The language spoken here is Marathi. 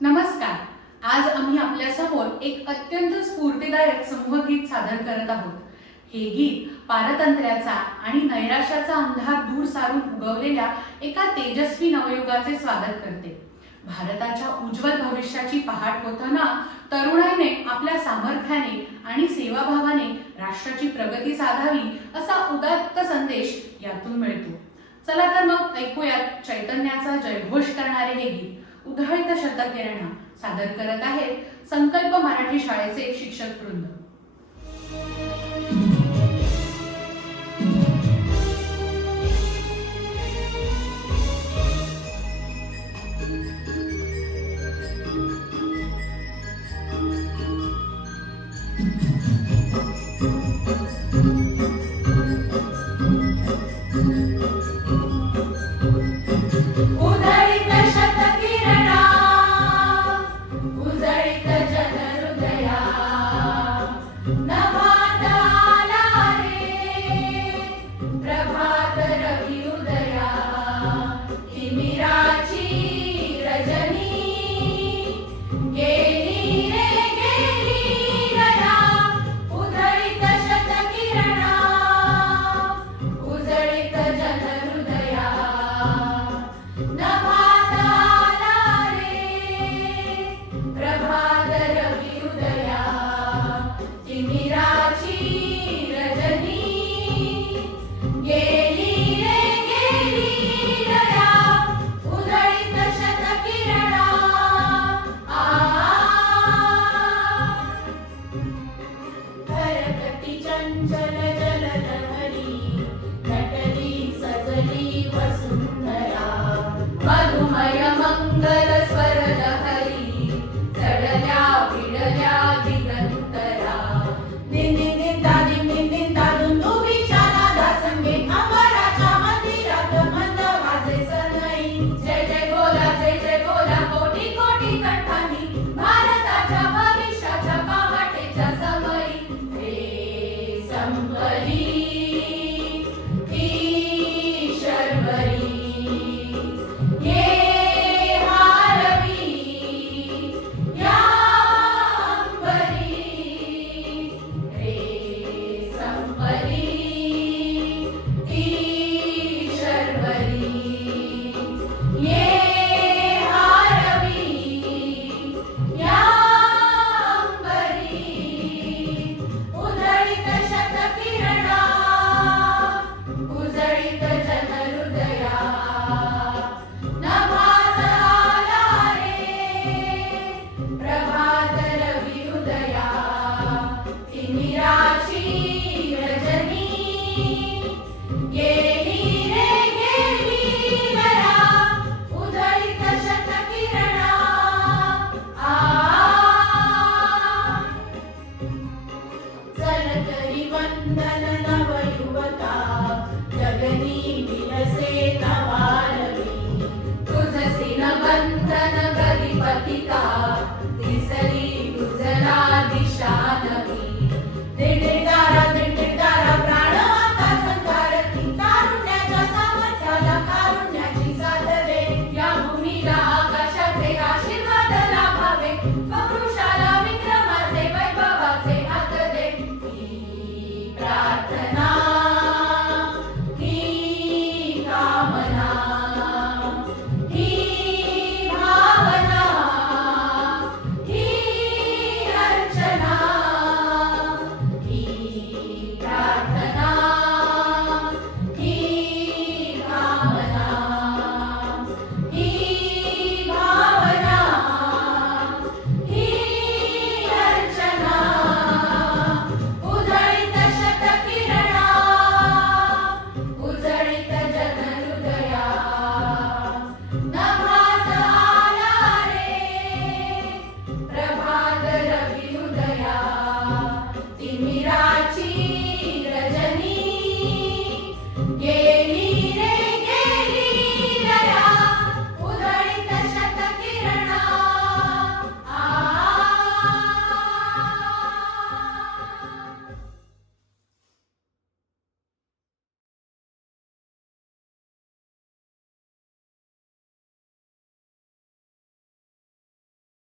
नमस्कार. आज आम्ही आपल्या समोर एक अत्यंत स्फूर्तिदायक समूहगीत सादर करत आहोत. हे गीत पारतंत्र्याचा आणि नैराश्याचा अंधार दूर सारून उगवलेल्या एका तेजस्वी नवयुगाचे स्वागत करते. भारताच्या उज्ज्वल भविष्याची पहाट होताना तरुणाईने आपल्या सामर्थ्याने आणि सेवाभावाने राष्ट्राची प्रगती साधावी असा उदात्त संदेश यातून मिळतो. चला तर मग ऐकूयात चैतन्याचा जयघोष करणारे हे गीत. उधळीत शतकिरणा सादर करत आहेत संकल्प मराठी शाळेचे शिक्षक वृंद.